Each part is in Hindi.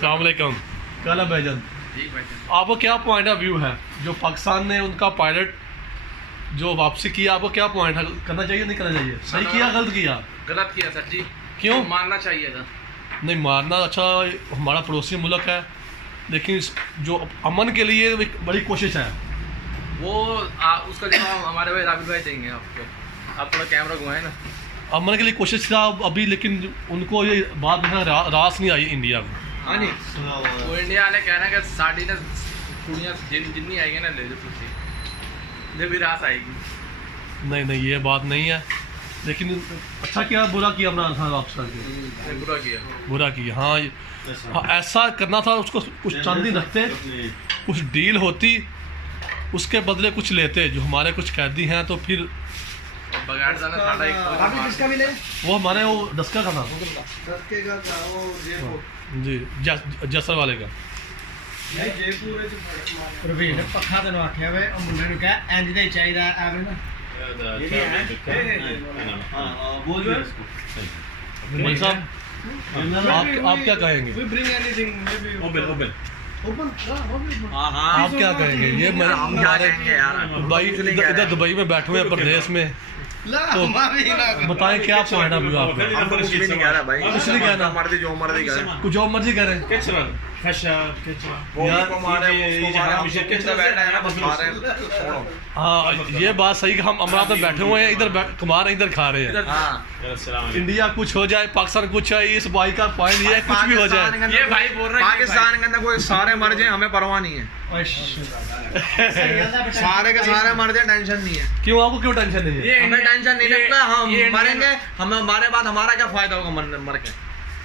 अस्सलाम वालेकुम। काला भाईजान, आपको क्या पॉइंट ऑफ व्यू है जो पाकिस्तान ने उनका पायलट जो वापसी किया, आपको क्या पॉइंट है? करना चाहिए नहीं करना चाहिए? सही किया गलत किया? गलत किया सर जी। क्यों? मारना चाहिए था। नहीं मारना अच्छा, हमारा पड़ोसी मुल्क है, लेकिन जो अमन के लिए एक बड़ी कोशिश है वो उसका जवाब हमारे भाई राबिल भाई देंगे आपको। आप थोड़ा कैमरा घुमाए ना। अमन के लिए कोशिश था अभी, लेकिन उनको ये बात में रास नहीं आई इंडिया को। हाँ नहीं, वो इंडिया वाले कह रहे हैं कि साड़ी ना कुड़ियाँ जितनी आएगी ना ले जो पूछी भी रास आएगी। नहीं नहीं, ये बात नहीं है, लेकिन अच्छा किया बुरा किया अपना आंसर वापस करके। बुरा किया हाँ, ऐसा करना था उसको। कुछ चंद दिन रखते, कुछ डील होती, उसके बदले कुछ लेते जो हमारे कुछ कैदी हैं, तो फिर किसका मिले? वो हमारे वो दस्का का था जी, जसर वाले का। प्रवीण पक्का तेन आख्या वे मुंडे कह इंज दे चाहिदा एवे ना भाई साहब, आप क्या कहेंगे? आप क्या कहेंगे? ये भाई इधर दुबई में बैठे हुए हैं प्रदेश में, तो बताएं क्या पॉइंट ऑफ व्यू आपका? कुछ भी नहीं कह रहा भाई, कुछ नहीं कहना, कुछ जो मर्जी करें। हाँ, ये बात सही कि हम अमरावती में बैठे हुए हैं, इधर कमा रहे हैं, इधर खा रहे हैं। इंडिया कुछ हो जाए, पाकिस्तान कुछ है, इस भाई का पॉइंट ये है कुछ भी हो जाए। ये भाई बोल रहे हैं पाकिस्तान के अंदर कोई सारे मर जाए हमें परवाह नहीं है। सारे के सारे मर जाए टेंशन नहीं है। क्यों, आपको क्यों टेंशन नहीं है? हमें टेंशन नहीं लगता, हम मरेंगे, हम हमारे बाद हमारा क्या फायदा होगा मर के?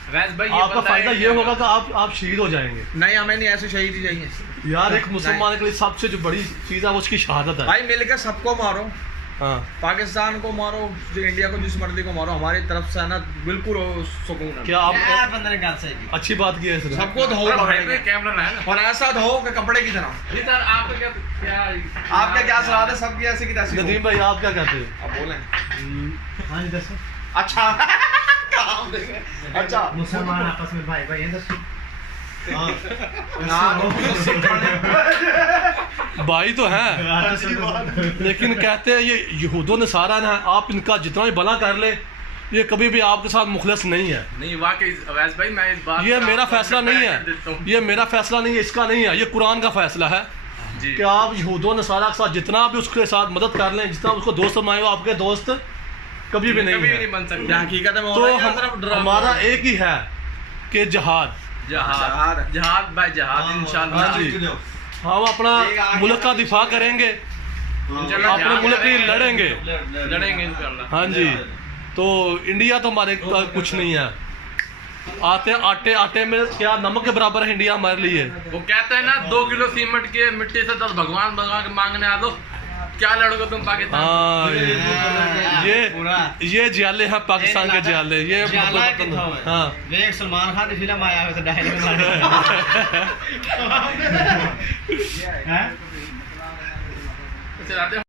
भाई आपका फायदा ये होगा कि आप शहीद हो जाएंगे। नहीं, हमें नहीं ऐसे शहीद ही चाहिए यार। एक मुसलमान के लिए सबसे जो बड़ी चीज है वो उसकी शहादत है। भाई मिलकर सबको मारो, हाँ, पाकिस्तान को मारो, इंडिया को, जिस मर्जी को मारो, हमारी तरफ से है ना बिल्कुल सुकून है। क्या आप बंदे ने गल सही की? अच्छी बात की है इसने। सबको धो कैमरा ना है और ऐसा धो कि कपड़े की तरह। सर आपका आपका क्या सलाह है? सबकी ऐसी की तैसी। नदीम भाई, आप क्या कहते हैं? अब बोलें। हाँ जी दसो। अच्छा अच्छा, मुसलमान आपस में भाई भाई दसो। भाई तो है, लेकिन कहते हैं ये यहूदों ने सारा ना, आप इनका जितना भी भला कर ले, ये कभी भी आपके साथ मुखलिस नहीं है। नहीं वाकई अवैस भाई, मैं इस बात ये मेरा फैसला नहीं है, ये मेरा फैसला नहीं है, इसका नहीं है, ये कुरान का फैसला है कि आप यहूदों ने सारा के साथ जितना भी उसके साथ मदद कर लें, जितना उसको दोस्त बनाए हो, आपके दोस्त कभी भी नहीं बन सकते। हकीकत में तो हमारा एक ही है कि जहाद जहाद भाई, जहाद इंशाल्लाह हम अपना मुल्क का दिफा करेंगे, अपने मुल्क के लिए लड़ेंगे इंशाल्लाह। हाँ जी, तो इंडिया तो हमारे कुछ नहीं है। आटे में क्या नमक के बराबर है इंडिया हमारे लिए। वो कहते हैं ना 2 किलो सीमेंट के मिट्टी से 10 भगवान के मांगने आ दो, क्या लड़ोगे तुम पाकिस्तान? हाँ, ये जियाले हैं पाकिस्तान के जियाले। ये हाँ, देख सलमान खान की फिल्म आया है तो डायलॉग